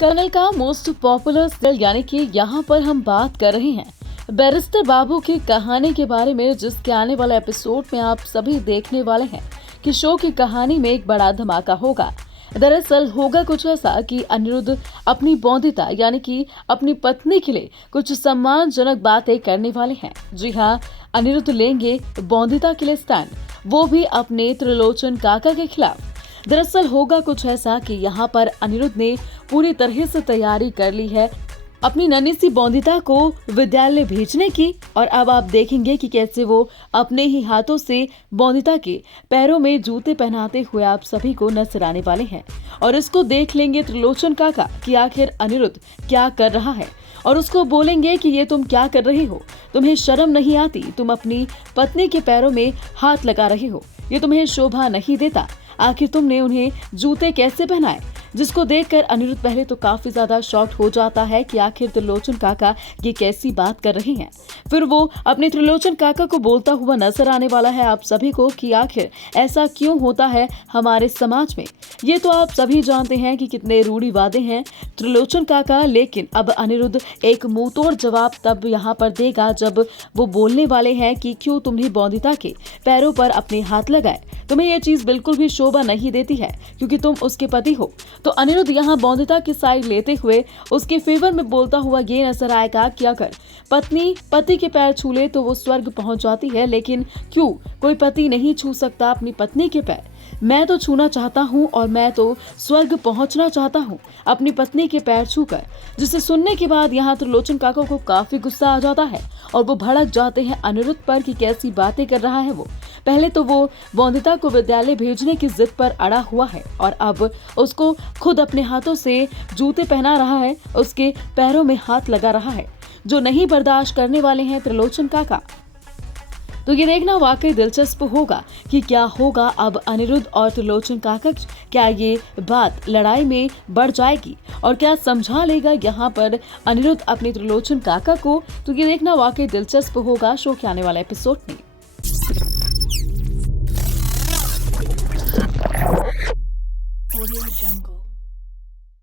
Colonel का most popular serial यानी कि यहाँ पर हम बात कर रहे हैं बैरिस्टर बाबू की कहानी के बारे में, जिसके आने वाले एपिसोड में आप सभी देखने वाले हैं कि शो की कहानी में एक बड़ा धमाका होगा। दरअसल होगा कुछ ऐसा कि अनिरुद्ध अपनी बौंदिता यानी कि अपनी पत्नी के लिए कुछ सम्मानजनक बातें करने वाले हैं। जी हाँ, अनिरुद्ध लेंगे बौंदिता के लिए स्टैंड, वो भी अपने त्रिलोचन काका के खिलाफ। दरअसल होगा कुछ ऐसा कि यहाँ पर अनिरुद्ध ने पूरी तरह से तैयारी कर ली है अपनी नन्ही सी बौंदिता को विद्यालय भेजने की, और अब आप देखेंगे कि कैसे वो अपने ही हाथों से बौंदिता के पैरों में जूते पहनाते हुए आप सभी को नजर आने वाले हैं। और इसको देख लेंगे त्रिलोचन काका कि आखिर अनिरुद्ध क्या कर रहा है, और उसको बोलेंगे कि ये तुम क्या कर रही हो, तुम्हें शर्म नहीं आती, तुम अपनी पत्नी के पैरों में हाथ लगा रही हो, ये तुम्हें शोभा नहीं देता, आखिर तुमने उन्हें जूते कैसे पहनाए। जिसको देखकर अनिरुद्ध पहले तो काफी ज्यादा शॉक्ड हो जाता है कि आखिर त्रिलोचन काका ये कैसी बात कर रहे हैं। फिर वो अपने त्रिलोचन काका को बोलता हुआ नजर आने वाला है आप सभी को कि आखिर ऐसा क्यों होता है हमारे समाज में। ये तो आप सभी जानते हैं कि कितने रूढ़िवादी हैं त्रिलोचन काका, लेकिन अब अनिरुद्ध एक मुंहतोड़ जवाब तब यहाँ पर देगा जब वो बोलने वाले हैं कि क्यों तुमने बौंदिता के पैरों पर अपने हाथ लगाए, तुम्हें ये चीज बिल्कुल भी शोभा नहीं देती है क्योंकि तुम उसके पति हो। तो अनिरुद्ध यहाँ बौंदिता की साइड लेते हुए उसके फेवर में बोलता हुआ ये नजर आएगा कि अगर पत्नी पति के पैर छू ले तो वो स्वर्ग पहुंच जाती है, लेकिन क्यों कोई पति नहीं छू सकता अपनी पत्नी के पैर। मैं तो छूना चाहता हूँ और मैं तो स्वर्ग पहुंचना चाहता हूँ अपनी पत्नी के पैर छूकर। जिसे सुनने के बाद यहाँ त्रिलोचन काका को काफी गुस्सा आ जाता है और वो भड़क जाते हैं अनिरुद्ध पर कि कैसी बातें कर रहा है वो। पहले तो वो बौंदिता को विद्यालय भेजने की जिद पर अड़ा हुआ है और अब उसको खुद अपने हाथों से जूते पहना रहा है, उसके पैरों में हाथ लगा रहा है, जो नहीं बर्दाश्त करने वाले हैं त्रिलोचन काका। तो ये देखना वाकई दिलचस्प होगा कि क्या होगा अब अनिरुद्ध और त्रिलोचन काका, क्या ये बात लड़ाई में बढ़ जाएगी और क्या समझा लेगा यहाँ पर अनिरुद्ध अपने त्रिलोचन काका को। तो ये देखना वाकई दिलचस्प होगा शो के आने वाले एपिसोड में।